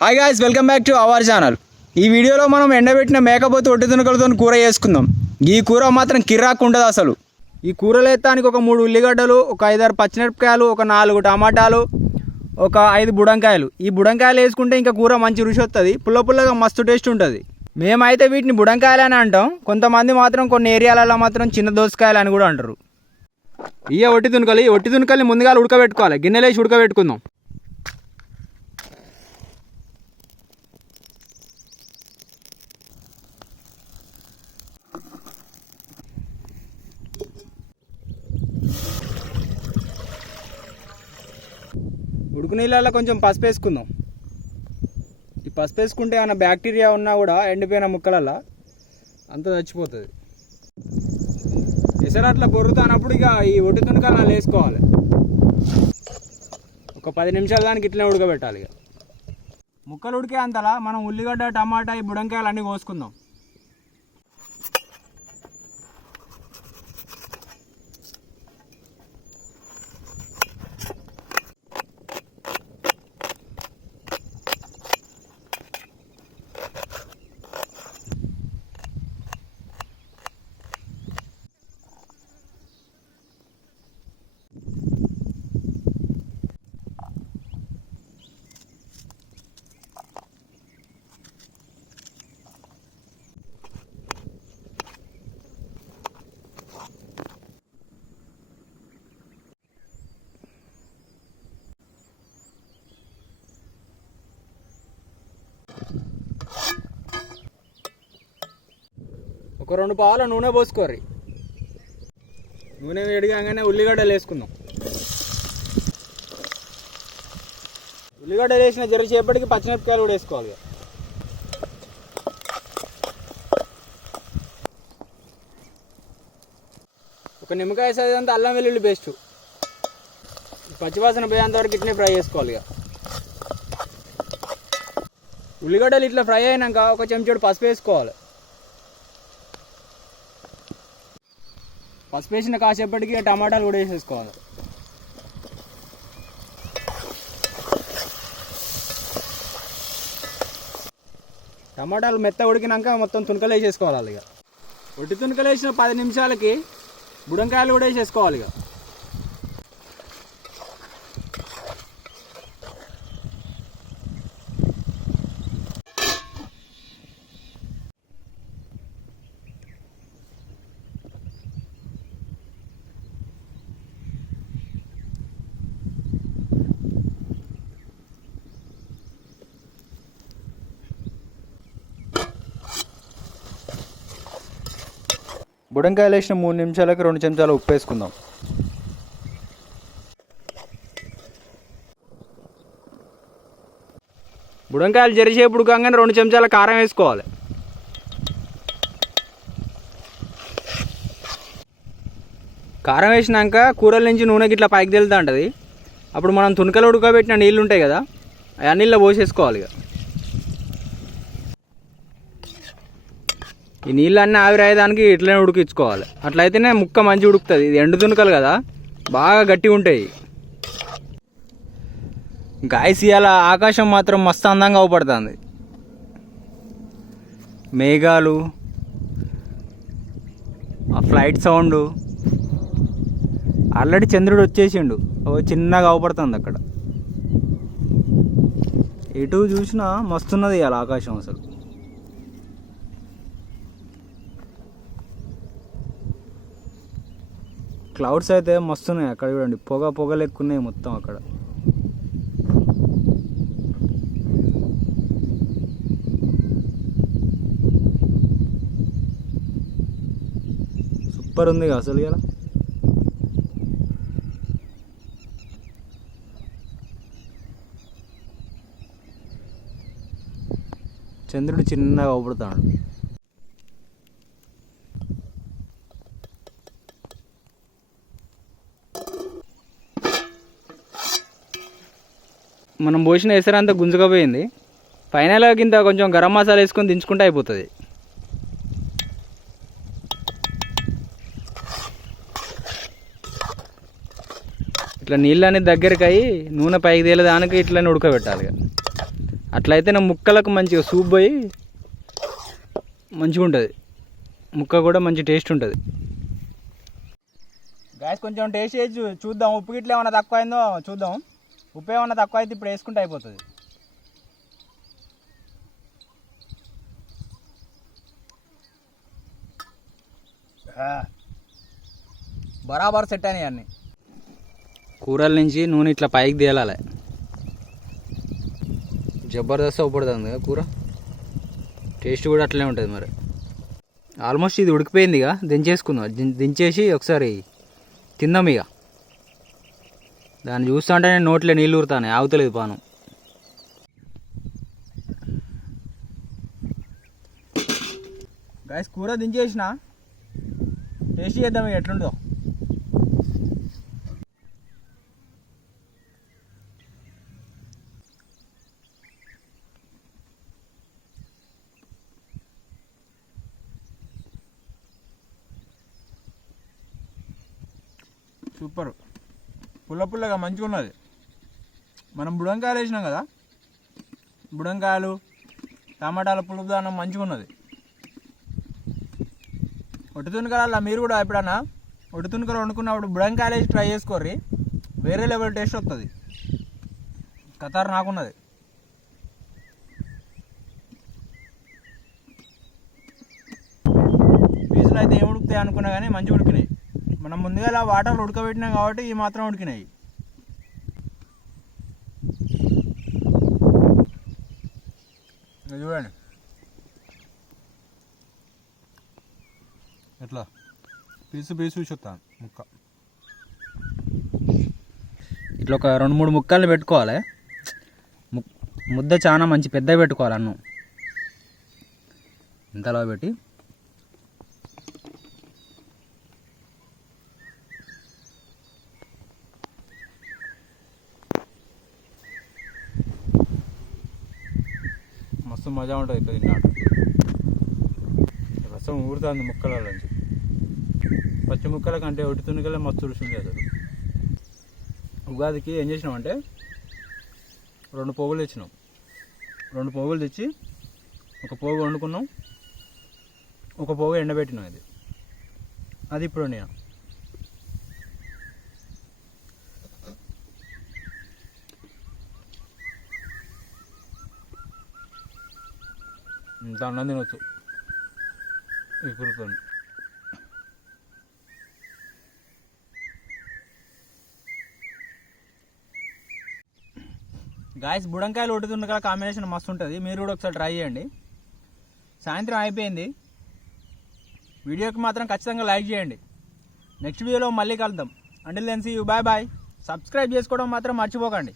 Hi guys welcome back to our channel ఈ వీడియోలో మనం ఎండబెట్టిన మేకపోతే ఒట్టి తునకలతో కూర చేసుకుందాం. ఈ కూర మాత్రం కిర్రాక్ ఉండదు అసలు. ఈ కూరలో ఎత్తానికి ఒక మూడు ఉల్లిగడ్డలు ఒక ఐదారు పచ్చిమిరపకాయలు ఒక నాలుగు టమాటాలు ఒక ఐదు బుడంకాయలు. ఈ బుడంకాయలు వేసుకుంటే ఇంకా కూర మంచి రుచి వస్తుంది పుల్ల పుల్లగా మస్తు టేస్ట్ ఉంటుంది. మేమైతే వీటిని బుడంకాయలు అని అంటాం కొంతమంది మాత్రం కొన్ని ఏరియాలలో మాత్రం చిన్న దోసకాయలు అని కూడా అంటారు. ఇయ్య ఒట్టి తునకలు ఈ ఒట్టి తునకల్ని ముందుగా ఉడకబెట్టుకోవాలి గిన్నెలేసి ఉడకబెట్టుకుందాం. ఉడుకు నీళ్ళల్లో కొంచెం పసుపు వేసుకుందాం ఈ పసుపు వేసుకుంటే ఏమైనా బ్యాక్టీరియా ఉన్నా కూడా ఎండిపోయిన ముక్కలల్లో అంతా చచ్చిపోతుంది. ఎసరు అట్లా బొర్రుతానప్పుడు ఇక ఈ ఒట్టి తునకాలు అలా వేసుకోవాలి. ఒక పది నిమిషాల దానికి ఇట్లనే ఉడకబెట్టాలి ఇక. ముక్కలు ఉడికే అంతలా మనం ఉల్లిగడ్డ టమాటా ఈ బుడంకాయలు అన్నీ కోసుకుందాం. ఒక రెండు పావుల నూనె పోసుకోర్రి. నూనె వేడిగానే ఉల్లిగడ్డలు వేసుకుందాం. ఉల్లిగడ్డలు వేసిన జర చేపటికి పచ్చిమిరపకాయలు కూడా వేసుకోవాలి ఇక. ఒక నిమ్మకాయ సైజ్ అంతా అల్లం వెల్లుల్లి పేస్ట్ పచ్చివాసన పోయేంత వరకు ఇట్నే ఫ్రై చేసుకోవాలి ఇక. ఉల్లిగడ్డలు ఇట్లా ఫ్రై అయినాక ఒక చెంచాడు పసుపు వేసుకోవాలి. పసుపు వేసిన కాసేపటికి టమాటాలు కూడా వేసేసుకోవాలి. టమాటాలు మెత్త ఉడికినాక మొత్తం తునకలు వేసేసుకోవాలి ఇక. ఒట్టి తునకలు వేసిన పది నిమిషాలకి బుడంకాయలు కూడా వేసేసుకోవాలి ఇక. బుడంకాయలు వేసిన మూడు నిమిషాలకు రెండు చెంచాలు ఉప్పు వేసుకుందాం. బుడంకాయలు జరిసేపుడు కాగానే రెండు చెంచాల కారం వేసుకోవాలి. కారం వేసినాక కూరల నుంచి నూనె గిట్లా పైకి తెలుతా ఉంటుంది అప్పుడు మనం తునకలు ఉడకబెట్టిన నీళ్ళు ఉంటాయి కదా ఆ నీళ్ళలో పోసేసుకోవాలి ఇక. ఈ నీళ్ళన్నీ ఆవిరాయడానికి ఇట్లనే ఉడికించుకోవాలి. అట్లయితేనే ముక్క మంచి ఉడుకుతుంది. ఇది ఎండు దునకలు కదా బాగా గట్టిగా ఉంటాయి. గాయస్ ఇవాళ ఆకాశం మాత్రం మస్తు అందంగా అవపడుతుంది. మేఘాలు ఆ ఫ్లైట్ సౌండ్. ఆల్రెడీ చంద్రుడు వచ్చేసిండు. ఓ చిన్నగా అవపడుతుంది అక్కడ. ఎటు చూసినా మస్తున్నది ఇవాళ ఆకాశం అసలు. క్లౌడ్స్ అయితే మస్తున్నాయి అక్కడ చూడండి. పొగ పొగ లెక్కున్నాయి మొత్తం అక్కడ. సూపర్ ఉంది అసలు ఇలా చంద్రుడు చిన్నగా అవుపడతాడు మనం పోసిన ఎసరంతా గుంజుకపోయింది ఫైనల్గా కింద కొంచెం గరం మసాలా వేసుకొని దించుకుంటే అయిపోతుంది. ఇట్లా నీళ్ళని దగ్గరికి అయ్యి నూనె పైకి తేలేదానికి ఇట్లనే ఉడకబెట్టాలి అట్లయితే నా ముక్కలకు మంచిగా సూప్ పోయి మంచిగా ఉంటుంది. ముక్క కూడా మంచి టేస్ట్ ఉంటుంది. గ్యాస్ కొంచెం టేస్ట్ చేసి చూద్దాం. ఉప్పు గిట్ల ఏమైనా తక్కువ అయిందో చూద్దాం. ఉప్పు ఏమన్నా తక్కువ అయితే ఇప్పుడు వేసుకుంటే అయిపోతుంది. బరాబర్ సెట్ అయినాయి అన్నీ. కూరల నుంచి నూనె ఇట్లా పైకి తేలాలి. జబర్దస్త్ అవుపడుతుంది కదా కూర. టేస్ట్ కూడా అట్లనే ఉంటుంది మరి. ఆల్మోస్ట్ ఇది ఉడికిపోయింది ఇక దించేసుకుందాం. దించేసి ఒకసారి తిందాం ఇక. దాన్ని చూస్తుంటే నేను నోట్లో నీళ్ళు ఊరుతాను ఆగుతలేదు పాను. గాయస్ కూర దించేసిన. టేస్ట్ చేద్దాం ఇక ఎట్లుందో. సూపర్ పుల్ల పుల్లగా మంచిగా ఉన్నది మనం బుడంకాయలు వేసినాం కదా? బుడంకాయలు టమాటాల పులుపు దానం మంచిగా ఉన్నది ఒట్టి తునకల మీరు కూడా ఎప్పుడన్నా ఒట్టి తునుకలు వండుకున్నప్పుడు బుడంకాయలు వేసి ట్రై చేసుకోర్రి. వేరే లెవెల్ టేస్ట్ వస్తుంది కతార్ నాకున్నది. పీసులు అయితే ఏమి ఉడుకుతాయి అనుకున్నా కానీ మంచిగా ఉడికినాయి. మనం ముందుగా వాటర్ ఉడకబెట్టినాం కాబట్టి ఈ మాత్రం ఉడికినాయి. చూడండి ఎట్లా? పీసు పీసు చూస్తాను ముక్క. ఇట్లా ఒక రెండు మూడు ముక్కలు పెట్టుకోవాలి. ముద్ద చాలా మంచి పెద్ద పెట్టుకోవాలి అన్నం. ఇంతలో పెట్టి మస్తు మజా ఉంటుంది ఇక్కడ తిన్నాడు రసం ఊరుతుంది ముక్కల నుంచి. పచ్చి ముక్కల కంటే ఒట్టి తునికలే మస్తు రుచింది అసలు. ఉగాదికి ఏం చేసినామంటే రెండు పోగులు తెచ్చినాం. రెండు పోగులు తెచ్చి ఒక పోగు వండుకున్నాం. ఒక పోగు ఎండబెట్టినాం అది అది ఇప్పుడు నేను ఇంత అన్నం తినొచ్చు. ఈ కురుతో గాయస్ బుడంకాయలు ఉడుతుండగా కాంబినేషన్ మస్తు ఉంటుంది. మీరు కూడా ఒకసారి ట్రై చేయండి. సాయంత్రం అయిపోయింది. వీడియోకి మాత్రం ఖచ్చితంగా లైక్ చేయండి. నెక్స్ట్ వీడియోలో మళ్ళీ కలుద్దాం. Until then see you bye bye subscribe చేసుకోవడం మాత్రం మర్చిపోకండి.